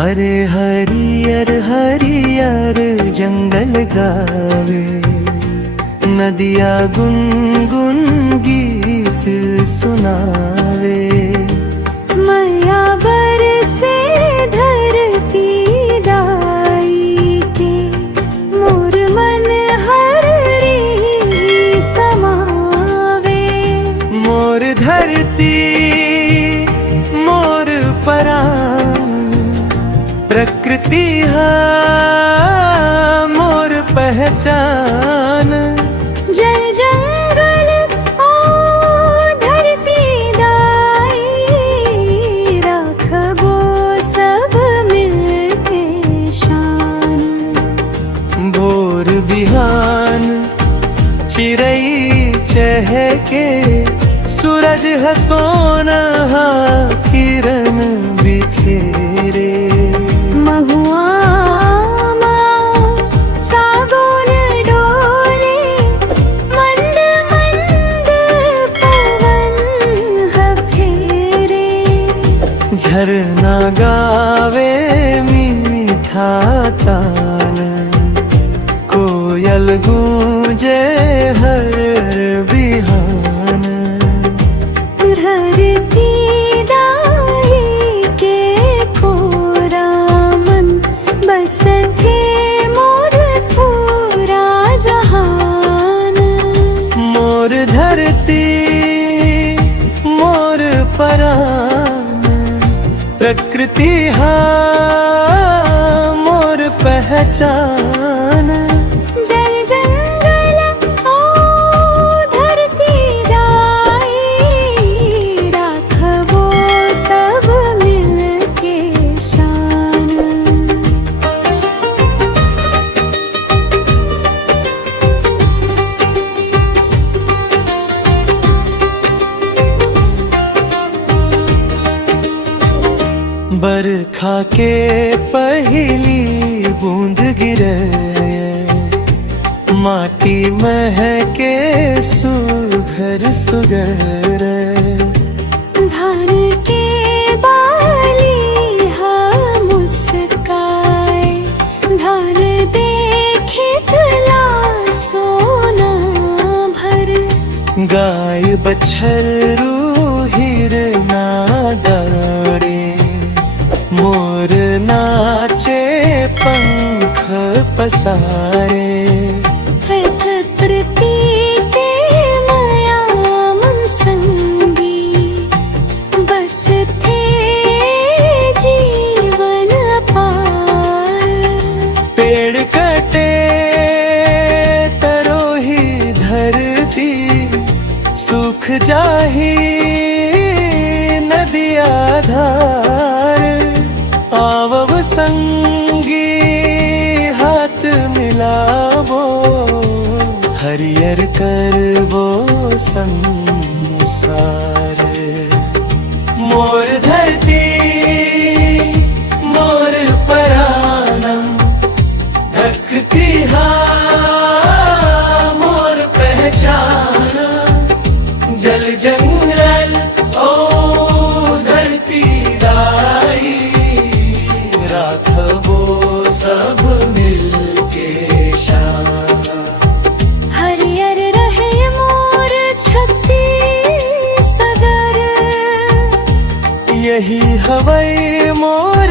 अरे हरियर हरियर जंगल गावे, नदिया गुनगुन गीत सुनावे। मैया बरसे धरती दाई के, मोर मन हरड़ी समावे। मोर धरती मोर परान, प्रकृति है मोर पहचान। जल जंगल ओ धरती दाई, राखबो सब मिलके शान। भोर बिहान चिड़ै चहके, सूरज है सोना किरण बिखेरे। महुआ सागौन डोले, मंद मंद पवन फेरे। झरना गावे मीठा तान, कोयल गूंजे हर बिहान। धरती दाई के कोरा मन, बस थे मोर पूरा जहान। मोर धरती मोर परान, प्रकृति है मोर पहचान। जल जंगल ओ धरती दाई, राखबो सब मिलके शान। बरखा के पहली बूंद गिरे, माटी महके सुघर सुगर। धान के बाली हा मुस्काए, धान देखित ला सोना भर। गाय बछरू हिरना दौड़े, मोर नाचे पंख पसारे। रथ प्रतीक माया मन संगी, बस थे जीवन पार। पेड़ कटे तरोही धरती, सूख जाही नदिया धार। आवव संगी हाथ मिलावो, हरियर करबो संसार। मोर धरती मोर परानम, प्रकृति है मोर पहचान। जल जंगल ओ धरती दाई, राखबो सब मिलके शान। हरियर रहे मोर छत्ती सगर, यही हवै मोर